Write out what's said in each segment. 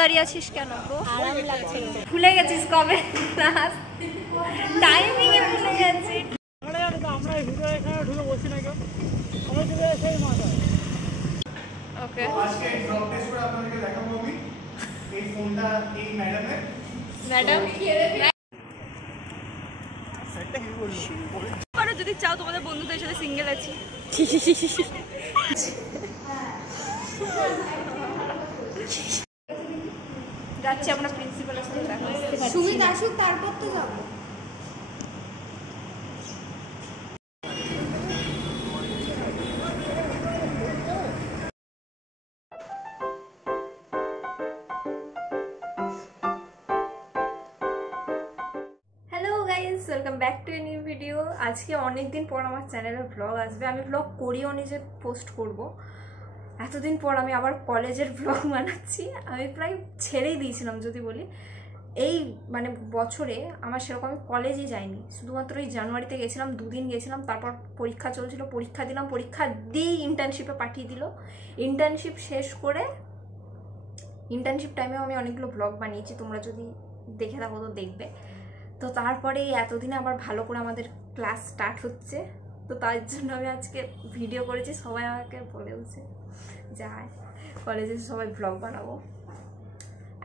দাঁড়িয়ে আছিস কেন গো? আরাম লাগছে। ভুলে গেছিস কবে ক্লাস? টাইমিং এ ভুলে গেছি। আমরা এই ভিতরে এখানে ঢুকে বসি না কেউ, আমরা চলে যাই সেই মাথায়। ওকে, আজকে ড্রপ টেস্ট করে আপনাদেরকে দেখাবো আমি এই ফোনটা এই ম্যাডামের। ম্যাডাম সেটটা কি বললো? পারো যদি চাও তোমাদের বন্ধুদের সাথে সিঙ্গেল আছি। যাচ্ছি আমরা প্রিন্সিপালের সাথে দেখা করতে। সুমিত আসুক তারপর তো যাবো। Welcome back to a new video. আজকে অনেক দিন পর আমার চ্যানেলে ব্লগ আসবে। আমি ব্লগ করিও নিজে পোস্ট করব। এতদিন পর আমি আবার কলেজের ব্লগ বানাচ্ছি। আমি প্রায় ছেড়েই দিয়েছিলাম যদি বলি। এই মানে বছরে আমার সেরকম আমি কলেজে যাইনি, শুধুমাত্র এই জানুয়ারিতে গেছিলাম, 2 দিন গেছিলাম। তারপর পরীক্ষা চলছিল, পরীক্ষা দিলাম, পরীক্ষা দিয়েই ইন্টার্নশিপে পাঠিয়ে দিল। ইন্টার্নশিপ শেষ করে ইন্টার্নশিপ টাইমেও আমি অনেকগুলো ব্লগ বানিয়েছি, তোমরা যদি দেখে থাকো তো দেখবে। তো তারপরে এতদিনে আবার ভালো করে আমাদের ক্লাস স্টার্ট হচ্ছে, তো তার জন্য আমি আজকে ভিডিও করেছি। সবাই আমাকে বলেওছে যাই কলেজে সবাই ব্লগ বানাবো।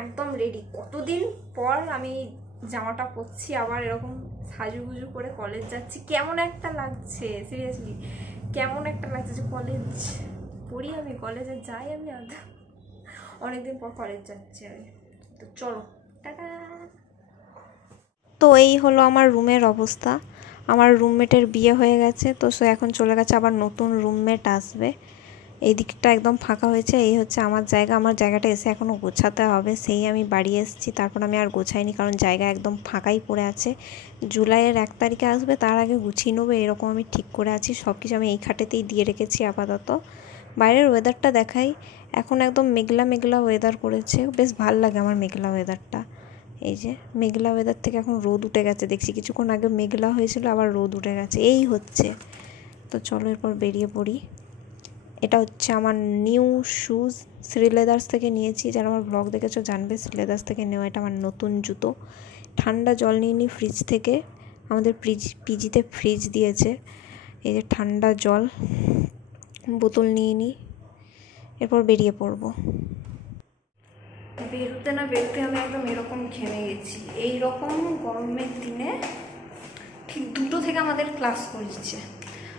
একদম রেডি, কতদিন পর আমি জামাটা পরছি, আবার এরকম সাজুগুজু করে কলেজ যাচ্ছি। কেমন একটা লাগছে, সিরিয়াসলি কেমন একটা লাগছে যে কলেজ পড়ি আমি, কলেজে যাই আমি। অনেকদিন পর কলেজ যাচ্ছি আমি। তো চলো টাটা। তো এই হলো আমার রুমের অবস্থা। আমার রুমমেটের বিয়ে হয়ে গেছে, তো সে এখন চলে গেছে, আবার নতুন রুমমেট আসবে। এই দিকটা একদম ফাঁকা হয়েছে, এই হচ্ছে আমার জায়গা। আমার জায়গাটা এসে এখনও গোছাতে হবে, সেই আমি বাড়ি এসেছি। তারপর আমি আর গোছাইনি, কারণ জায়গা একদম ফাঁকাই পড়ে আছে। জুলাইয়ের 1 তারিখে আসবে, তার আগে গুছিয়ে নেবো এরকম আমি ঠিক করে আছি। সব কিছু আমি এই খাটেতেই দিয়ে রেখেছি আপাতত। বাইরের ওয়েদারটা দেখাই, এখন একদম মেঘলা মেঘলা ওয়েদার করেছে, বেশ ভাল লাগে আমার মেঘলা ওয়েদারটা। এই যে মেঘলা ওয়েদার থেকে এখন রোদ উঠে গেছে, দেখছি কিছুক্ষণ আগে মেঘলা হয়েছিল, আবার রোদ উঠে গেছে, এই হচ্ছে। তো চলো এরপর বেরিয়ে পড়ি। এটা হচ্ছে আমার নিউ শুজ, শ্রীলেদার্স থেকে নিয়েছি। যারা আমার ব্লগ দেখেছো জানবে শ্রীলেদার্স থেকে নেওয়া। এটা আমার নতুন জুতো। ঠান্ডা জল নিয়ে নিই ফ্রিজ থেকে, আমাদের পিজিতে ফ্রিজ দিয়েছে। এই যে ঠান্ডা জল বোতল নিয়ে নিই, এরপর বেরিয়ে পড়বো। বেরোতে না বেরোতে আমি একদম এরকম ঘেমে গেছি। এইরকম গরমের দিনে ঠিক 2টো থেকে আমাদের ক্লাস করছে,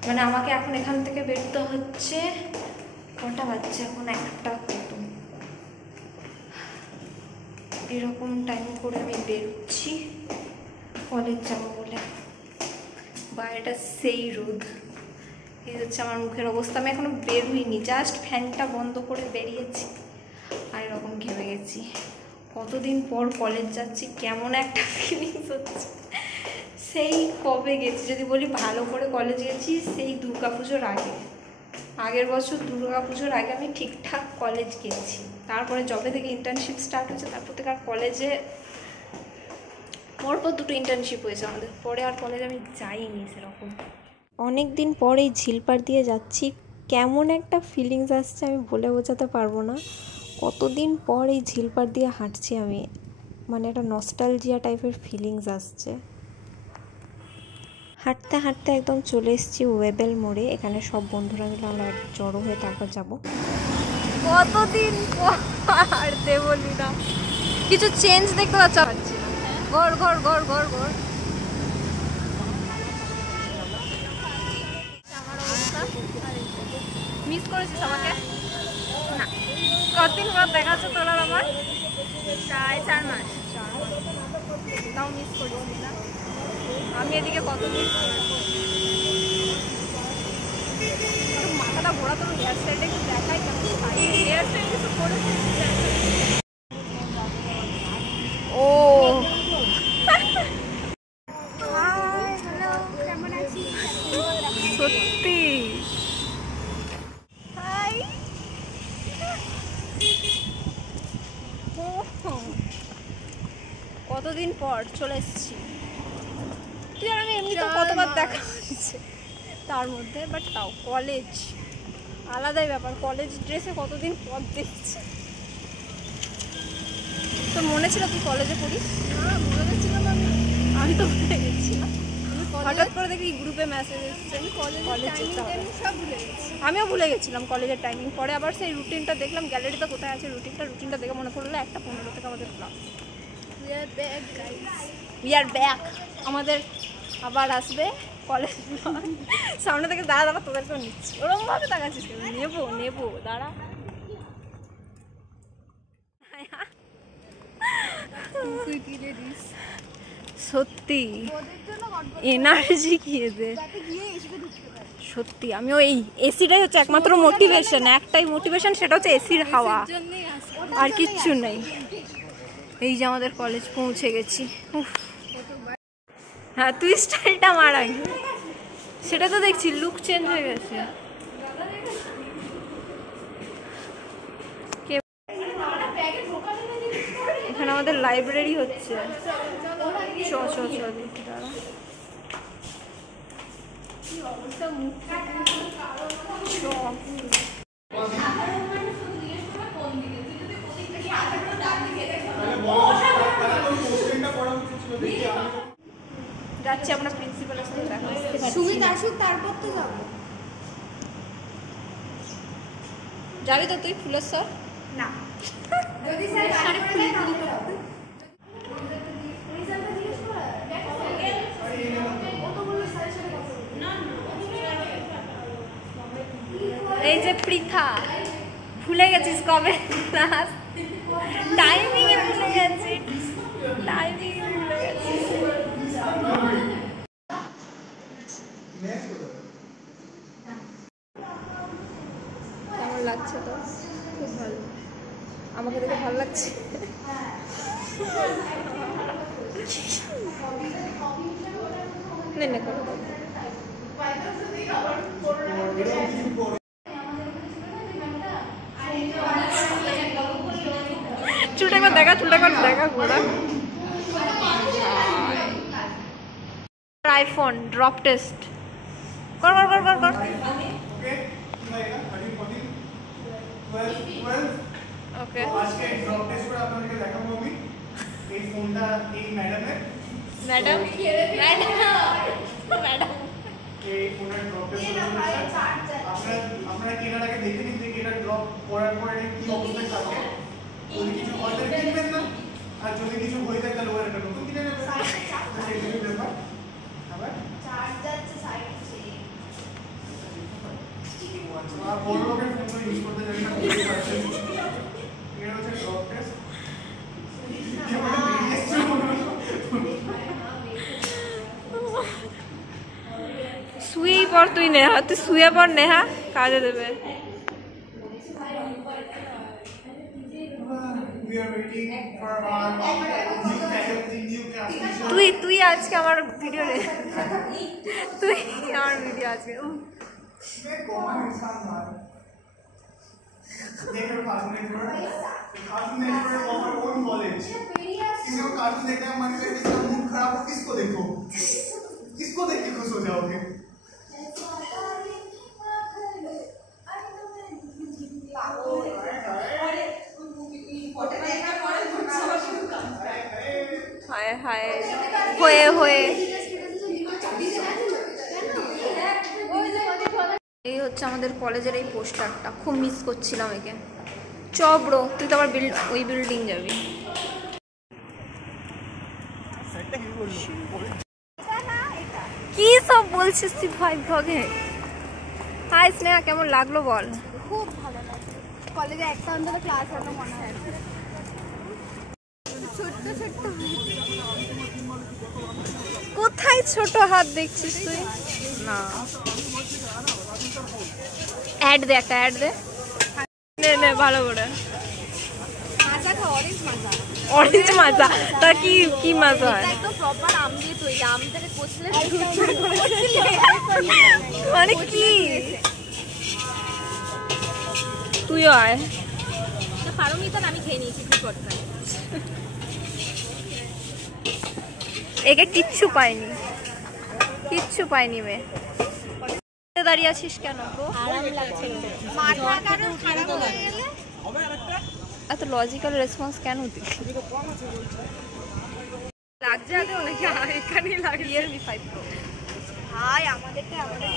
মানে আমাকে এখন এখান থেকে বেরোতে হচ্ছে, কটা বাজছে এখন, 1টা কত, এরকম টাইম করে আমি বেরোচ্ছি কলেজ যাবো বলে। বাইরেটা সেই রোদ, এই হচ্ছে আমার মুখের অবস্থা। আমি এখনো বেরোইনি, জাস্ট ফ্যানটা বন্ধ করে বেরিয়েছি, আর এরকম ঘেমে গেছি। কতদিন পর কলেজ যাচ্ছি, কেমন একটা ফিলিংস হচ্ছে। সেই কবে গেছি যদি বলি ভালো করে কলেজ গেছি, সেই দুর্গাপুজোর আগে, আগের বছর দুর্গাপুজোর আগে আমি ঠিকঠাক কলেজ গেছি। তারপরে যবে থেকে ইন্টার্নশিপ স্টার্ট হয়েছে তারপর থেকে আর কলেজে, পরপর 2টো ইন্টার্নশিপ হয়েছে আমাদের, পরে আর কলেজে আমি যাইনি সেরকম। অনেক দিন পর এই ঝিলপাড় দিয়ে যাচ্ছি, কেমন একটা ফিলিংস আসছে আমি বলে বোঝাতে পারবো না। কতদিন পর এই ঝিলপাড় দিয়ে হাঁটছি আমি, মানে একটা নস্টালজিয়া টাইপের ফিলিংস আসছে। হাঁটতে হাঁটতে একদম চলে এসেছি ওয়েবেল মোড়ে। এখানে সব বন্ধুরা মিলে আমরা জড়ো হয়ে তারপর যাবো। কতদিন পর বলি না, কিছু চেঞ্জ দেখতে পাচ্ছি না। ঘর ঘর ঘর ঘর ঘর মিস করেছিস আমাকে না? কতদিন পর দেখা যাচ্ছে তোর আর আমার, প্রায় 4 মাস। তাও মিস করিস না? আমি এদিকে কত মিস, মাথাটা ঘোরা, তোর হেয়ার স্টাইলটা একটু দেখাই, কেমন হেয়ার স্টাইল কিছু করেছিস? ও সত্যি কতদিন পর চলে এসেছি। তুই আর আমি এমনি তো কতবার দেখা হচ্ছে তার মধ্যে, বাট তাও কলেজ আলাদাই ব্যাপার। কলেজ ড্রেসে কতদিন পর দেখছি। তোর মনে ছিল তুই কলেজে পড়িস? আমি তো ভুলে গেছিলাম। হঠাৎ করে দেখি গ্রুপে মেসেজ এসেছে আমিও ভুলে গেছিলাম কলেজের টাইমিং। পরে আবার সেই রুটিনটা দেখলাম, গ্যালারিতে কোথায় আছে রুটিনটা দেখে মনে পড়লো 1:15 থেকে আমাদের ক্লাস। We are back. আমাদের আবার আসবে কলেজ। সামনে থেকে দাঁড়া তোদেরকেও নিচ্ছি। ওরকমভাবে তাকাচ্ছিস কেন? নেবো দাঁড়া। সত্যি এনার্জি কি এদের সত্যি। আমিও এই এসিটাই হচ্ছে একমাত্র মোটিভেশন, একটাই মোটিভেশন, সেটা হচ্ছে এসির হাওয়া, আর কিচ্ছু নেই। এই যে আমাদের কলেজ পৌঁছে গেছি। হ্যাঁ তুই স্টাইলটা মার আগে, সেটা তো দেখছি লুক চেঞ্জ হয়ে গেছে। এখানে আমাদের লাইব্রেরি হচ্ছে। যাচ্ছি আমরা প্রিন্সিপালের সাথে দেখা করতে। সুমিত আসুক তারপর তো যাবো। যাবি তো তুই ফুলেশ্বর? না, যদি স্যার খুলে এই যে পৃথা, ভুলে গেছিস কবে ক্লাস? টাইমিং এ ভুলে গেছি, টাইমিং এ ভুলে গেছি। কেমন লাগছে তো? খুব ভালো। আমাকে দেখে ভালো লাগছে। নে করো। চুলটা একবার দেখা ঘোরা। আইফোন ড্রপ টেস্ট কর। ওকে আজকে ড্রপ টেস্ট করে আপনাদেরকে দেখাবো আমি। এই ফোনটা এই ম্যাডামের। ম্যাডাম এই ফোনের ড্রপ টেস্ট আপনারা কেনার আগে দেখে নিন যে এটা ড্রপ করার পরে কি অবস্থায় থাকে। যদি কিছু হয় তাহলে কিনবেন না, আর যদি কিছু হয়ে যায় তাহলে ওর একটা নতুন কিনে নেবেন। সেটাই ব্যাপার। আবার চার্জ যাচ্ছে সাইডে আর বড় লোকের ফোন ইউজ করতে জানি না, বুঝতে পারছেন। এটা হচ্ছে ড্রপ টেস্ট। শুয়েই পর তুই নেহা, তুই শুয়ে পর নেহা, কাজে দেবে। তুই আজকে আমার ভিডিও রে, তুই আমার ভিডিও আজকে किसको देख के खुश हो जाओगे? हाय हाय होए এই হচ্ছে আমাদের কলেজের এই পোস্টারটা, খুব মিস করছিলাম একে। চ ব্রো, তুই তো আবার ওই বিল্ডিং যাবি। কি সব বলছিস তুই ভাই ব্লগে? হাই স্নেহা, কেমন লাগলো বল? খুব ভালো লাগছে। কলেজে একটা অন্তত ক্লাস হলো মনে হয়। ছোট্ট কোথায় ছোট হাত দেখছিস তুই? না অ্যাড দে, একটা অ্যাড দে। নে ভালো করে। মাজা খা, অরেঞ্জ মাজা। তা কি মাজা হয়? একদম প্রপার আম দিয়ে তৈরি। আম থেকে কচলে মানে কি? তুইও আয়। পারমিতা আমি খেয়ে নিয়েছি কি করতে। একে কিচ্ছু পাইনি মেয়ে। দাঁড়িয়ে আছিস কেন? আরাম লাগছে। মাথা কারণ খারাপ হয়ে গেলে এত লজিক্যাল রেসপন্স কেন দিই? লাগছে আগে নাকি এখানেই লাগে? Realme 5 Pro। ভাই আমাদেরকে আমাদের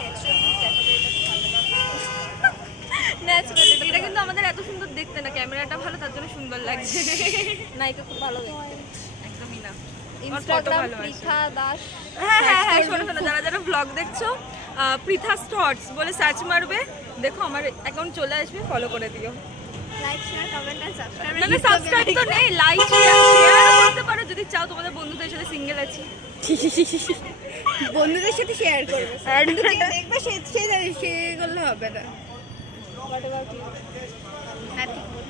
ন্যাচারাল এটা কিন্তু আমাদের এত সুন্দর দেখতে না, ক্যামেরাটা ভালো তার জন্য সুন্দর লাগছে। না এটা খুব ভালো দেখতে। একদমই না। ইনস্টাগ্রাম পৃথা দাস। হ্যাঁ শোনো যারা যারা ব্লগ দেখছো পৃথা স্টর্টস বলে সার্চ মারবে, দেখো আমার অ্যাকাউন্ট চলে আসবে, ফলো করে দিও। লাইক শেয়ার কমেন্ট আর সাবস্ক্রাইব। না সাবস্ক্রাইব তো নেই, লাইক শেয়ার করতে পারো যদি চাও, তোমাদের বন্ধুদের সাথে। সিঙ্গেল আছি, বন্ধুদের সাথে শেয়ার করবে, কিন্তু যে দেখবে সে জানে সে করলে হবে না। What about you?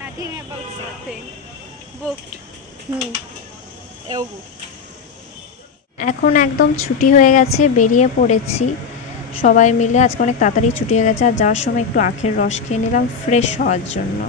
Nothing about something. Booked. এখন একদম ছুটি হয়ে গেছে, বেরিয়ে পড়েছি সবাই মিলে। আজকে অনেক তাড়াতাড়ি ছুটি হয়ে গেছে, আর যাওয়ার সময় একটু আখের রস খেয়ে নিলাম ফ্রেশ হওয়ার জন্য।